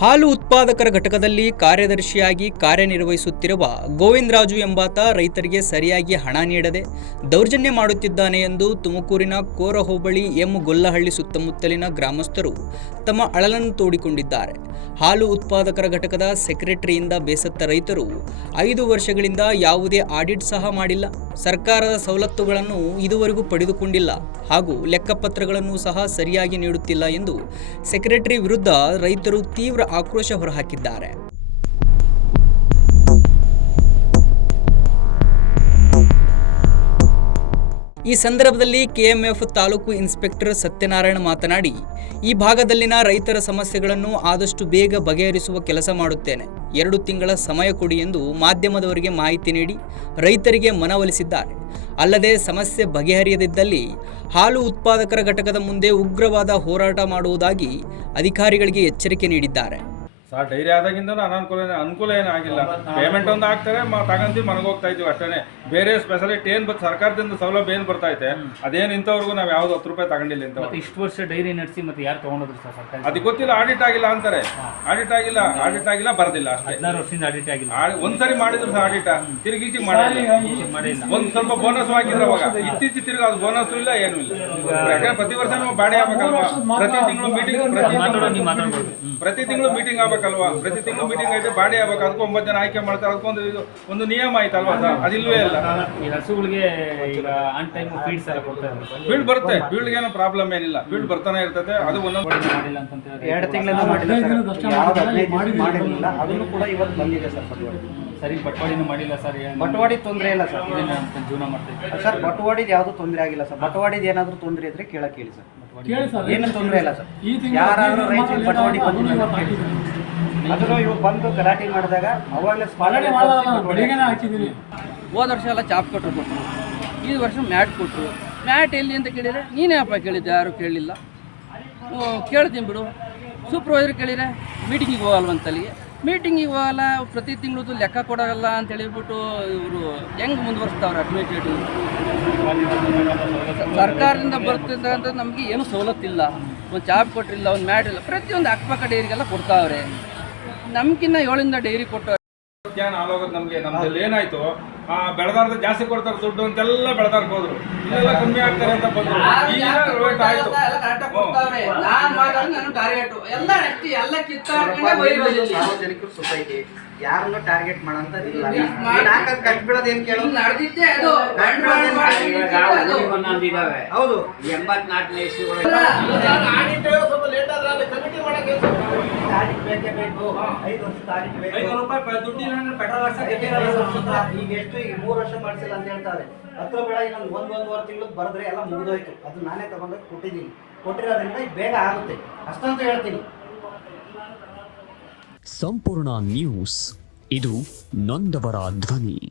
ಹಾಲು ಉತ್ಪಾದಕರ ಘಟಕದಲ್ಲಿ ಕಾರ್ಯದರ್ಶಿಯಾಗಿ ಕಾರ್ಯನಿರ್ವಹಿಸುತ್ತಿರುವ ಗೋವಿಂದರಾಜು ಎಂಬಾತ ರೈತರಿಗೆ ಸರಿಯಾಗಿ ಹಣ ನೀಡದೆ ದೌರ್ಜನ್ಯ ಮಾಡುತ್ತಿದ್ದಾನೆ ಎಂದು ತುಮಕೂರಿನ ಕೋರ ಹೋಬಳಿ ಎಂ ಗೊಲ್ಲಹಳ್ಳಿ ಸುತ್ತಮುತ್ತಲಿನ ಗ್ರಾಮಸ್ಥರು ತಮ್ಮ ಅಳಲನ್ನು ತೋಡಿಕೊಂಡಿದ್ದಾರೆ. ಹಾಲು ಉತ್ಪಾದಕರ ಘಟಕದ ಸೆಕ್ರೆಟರಿಯಿಂದ ಬೇಸತ್ತ ರೈತರು 5 ವರ್ಷಗಳಿಂದ ಯಾವುದೇ ಆಡಿಟ್ ಸಹ ಮಾಡಿಲ್ಲ, ಸರ್ಕಾರದ ಸವಲತ್ತುಗಳನ್ನು ಇದುವರೆಗೂ ಪಡೆದುಕೊಂಡಿಲ್ಲ ಹಾಗೂ ಲೆಕ್ಕಪತ್ರಗಳನ್ನು ಸಹ ಸರಿಯಾಗಿ ನೀಡುತ್ತಿಲ್ಲ ಎಂದು ಸೆಕ್ರೆಟರಿ ವಿರುದ್ಧ ರೈತರು ತೀವ್ರ ಆಕ್ರೋಶ ಹೊರಹಾಕಿದ್ದಾರೆ. ಈ ಸಂದರ್ಭದಲ್ಲಿ ಕೆಎಂಎಫ್ ತಾಲೂಕು ಇನ್ಸ್ಪೆಕ್ಟರ್ ಸತ್ಯನಾರಾಯಣ ಮಾತನಾಡಿ, ಈ ಭಾಗದಲ್ಲಿನ ರೈತರ ಸಮಸ್ಯೆಗಳನ್ನು ಆದಷ್ಟು ಬೇಗ ಬಗೆಹರಿಸುವ ಕೆಲಸ ಮಾಡುತ್ತೇನೆ, 2 ತಿಂಗಳ ಸಮಯ ಕೊಡಿ ಎಂದು ಮಾಧ್ಯಮದವರಿಗೆ ಮಾಹಿತಿ ನೀಡಿ ರೈತರಿಗೆ ಮನವೊಲಿಸಿದ್ದಾರೆ. ಅಲ್ಲದೆ ಸಮಸ್ಯೆ ಬಗೆಹರಿಯದಿದ್ದಲ್ಲಿ ಹಾಲು ಉತ್ಪಾದಕರ ಘಟಕದ ಮುಂದೆ ಉಗ್ರವಾದ ಹೋರಾಟ ಮಾಡುವುದಾಗಿ ಅಧಿಕಾರಿಗಳಿಗೆ ಎಚ್ಚರಿಕೆ ನೀಡಿದ್ದಾರೆ. ಸರ್ ಡೈರಿ ಆದಾಗಿಂದನೂ ಅನುಕೂಲ ಏನಾಗಿಲ್ಲ. ಪೇಮೆಂಟ್ ಒಂದು ಆಗ್ತಾರೆ, ತಗೊಂತೀವಿ ಮನೆಗೆ ಹೋಗ್ತಾ ಇದ್ದೀವಿ ಅಷ್ಟೇ. ಬೇರೆ ಸ್ಪೆಷಲಿಟಿ ಏನು ಸರ್ಕಾರದಿಂದ ಸೌಲಭ್ಯ ಏನು ಬರ್ತಾ ಇದೆ ಅದೇನು ಇಂಥವ್ರಿಗೂ ನಾವು ಯಾವ್ದು 10 ರೂಪಾಯಿ ತಗೊಂಡಿಲ್ಲ. ಇಂಥ ಇಷ್ಟು ವರ್ಷ ಡೈರಿ ನಡೆಸಿ ಮತ್ತೆ ಯಾರು ತಗೊಂಡ್ರು ಸರ್ ಸರ್ಕಾರ? ಅದಕ್ಕೆ ಗೊತ್ತಿಲ್ಲ, ಆಡಿಟ್ ಆಗಿಲ್ಲ ಅಂತಾರೆ. ಆಡಿಟ್ ಆಗಿಲ್ಲ ಬರ್ದಿಲ್ಲ ಅಷ್ಟೇ. 16 ವರ್ಷದಿಂದ ಆಡಿಟ್ ಆಗಿಲ್ಲ. ಒಂದ್ಸರಿ ಮಾಡಿದ್ರು ಸರ್ ಆಡಿಟ್, ತಿರುಗಿ ಮಾಡಿಲ್ಲ. ಒಂದು ಸ್ವಲ್ಪ ಬೋನಸ್ ಹಾಕಿದ್ರೆ ಅವಾಗ, ಇತ್ತೀಚೆ ತಿರುಗಿ ಅದು ಬೋನಸ್ ಇಲ್ಲ ಏನೂ ಇಲ್ಲ. ಯಾಕಂದ್ರೆ ಪ್ರತಿ ವರ್ಷ ನಾವು ಬಾಡಿ ಆಗ್ಬೇಕಲ್ವಾ, ಪ್ರತಿ ತಿಂಗಳು ಮೀಟಿಂಗ್ ಆಗ್ಬೇಕಲ್ವಾ, ಪ್ರತಿ ತಿಂಗಳು ಮೀಟಿಂಗ್ ಐತೆ, ಬಾಡಿ ಆಗ್ಬೇಕು. ಅದಕ್ಕೂ 9 ಜನ ಆಯ್ಕೆ ಮಾಡ್ತಾರೆ, ಅದಕ್ಕೊಂದು ಒಂದು ನಿಯಮ ಆಯ್ತಲ್ವಾ ಸರ್, ಅದಿಲ್ವೇ ಇಲ್ಲ. ಈ ಹಸುಗಳಿಗೆ ಈಗ ಆನ್ ಟೈಮ್ ಫೀಡ್ಸ್ ಎಲ್ಲ ಕೊಡ್ತಾರೆ, ಫೀಲ್ಡ್ ಬರುತ್ತೆ, ಫೀಲ್ಡ್ಗೆ ಏನೋ ಪ್ರಾಬ್ಲಮ್ ಏನಿಲ್ಲ, ಫೀಲ್ಡ್ ಬರ್ತಾನೆ ಇರ್ತದೆ. ಅದು ಒಂದೊಂದು ಮಾಡಿಲ್ಲ ಅಂತ 2 ತಿಂಗಳಿಂದ ಮಾಡಿಲ್ಲ, ಅದನ್ನು ಕೂಡ ಇವತ್ತು ಬಂದಿದೆ ಸರ್. ಸರಿ ಬಟ್ವಾಡಿನೂ ಮಾಡಿಲ್ಲ ಸರ್. ಬಟವಾಡಿ ತೊಂದರೆ ಇಲ್ಲ ಸರ್, ಜೀವನ ಮಾಡ್ತೀವಿ ಸರ್. ಬಟವಾಡಿದ ಯಾವುದು ತೊಂದರೆ ಆಗಿಲ್ಲ ಸರ್. ಬಟವಾಡಿದ ಏನಾದರೂ ತೊಂದರೆ ಇದ್ರೆ ಕೇಳಿ ಸರ್, ಏನು ತೊಂದರೆ ಇಲ್ಲ ಸರ್. ಯಾರಾದ್ರೂ ರೈತರು ಬಟವಾಡಿ ಬಂದಿಲ್ಲ ಅದನ್ನು ಇವ್ರು ಬಂದು ಗಲಾಟೆ ಮಾಡಿದಾಗ ಅವಾಗಲೇ ಹಾಕಿದ್ದೀನಿ. ಹೋದ ವರ್ಷ ಎಲ್ಲ ಚಾಪ್ ಕೊಟ್ಟರು, ಈ ವರ್ಷ ಮ್ಯಾಟ್ ಕೊಟ್ಟರು. ಮ್ಯಾಟ್ ಎಲ್ಲಿ ಅಂತ ಕೇಳಿದರೆ ನೀನೇ ಅಪ್ಪ ಕೇಳಿದ್ದೆ, ಯಾರು ಕೇಳಲಿಲ್ಲ. ಕೇಳ್ತೀನಿ ಬಿಡು, ಸೂಪರ್ವೈಸರ್ ಕೇಳಿದರೆ ಮೀಟಿಂಗಿಗೆ ಹೋಗಲ್ವಂತಲ್ಲಿಗೆ, ಮೀಟಿಂಗಿಗೆ ಹೋಗಲ್ಲ, ಪ್ರತಿ ತಿಂಗಳದ್ದು ಲೆಕ್ಕ ಕೊಡೋಲ್ಲ ಅಂತ ಹೇಳಿಬಿಟ್ಟು ಇವರು ಹೆಂಗೆ ಮುಂದುವರಿಸ್ತಾವ್ರೆ ಅಡ್ಮಿನಿಸ್ಟ್ರೇಟಿವ್. ಸರ್ಕಾರದಿಂದ ಬರ್ತದೆ ಅಂತ ನಮಗೆ ಏನೂ ಸವಲತ್ತಿಲ್ಲ. ಒಂದು ಚಾಪ್ ಕೊಟ್ಟರಿಲ್ಲ, ಒಂದು ಮ್ಯಾಟ್ ಇಲ್ಲ. ಪ್ರತಿಯೊಂದು ಅಕ್ಕಪಕ್ಕ ಡೈರಿಗೆಲ್ಲ ಕೊಡ್ತಾವ್ರೆ. ನಮ್ಗಿನ್ನ 7 ಡೈರಿ ಕೊಟ್ಟವ್ರೆ. ಆಗೋದು ನಮ್ದಲ್ಲಿ ಏನಾಯ್ತು, ಬೆಳೆದಾರ್ದು ಜಾಸ್ತಿ ಕೊಡ್ತಾರೆ ದುಡ್ಡು ಅಂತೆಲ್ಲ ಬೆಳೆದಾರ್ಗೆ ಹೋದ್ರು, ಇಲ್ಲೆಲ್ಲ ಕಮ್ಮಿ ಆಗ್ತಾರೆ ಅಂತ ಬಂದ್ರು. ಸಾರ್ವಜನಿಕರು ಸೊಸೈಟಿ ಯಾರನ್ನು ಟಾರ್ಗೆಟ್ ಮಾಡೋಂಥದ್ದಿಲ್ಲ. ಕಟ್ ಬೀಳೋದು ಏನು ಕೇಳೋದು ಹೌದು. 84ನೇ ಇಸ್ವಿ ಈಗ ಎಷ್ಟು, ಈಗ 3 ವರ್ಷ ಮಾಡಿಸಿಲ್ಲ ಅಂತ ಹೇಳ್ತಾರೆ. ಹತ್ರ ಬೇಡ, ಇನ್ನೊಂದು 1-1.5 ತಿಂಗಳು ಬರೆದ್ರೆ ಎಲ್ಲ ಮುಗಿದೋಯ್ತು. ಅದು ನಾನೇ ತಗೊಂಡು ಕೊಟ್ಟಿರೋದ್ರಿಂದ ಬೇಗ ಆಗುತ್ತೆ ಅಷ್ಟಂತ ಹೇಳ್ತೀನಿ. ಸಂಪೂರ್ಣ ನ್ಯೂಸ್, ಇದು ನೊಂದವರ ಧ್ವನಿ.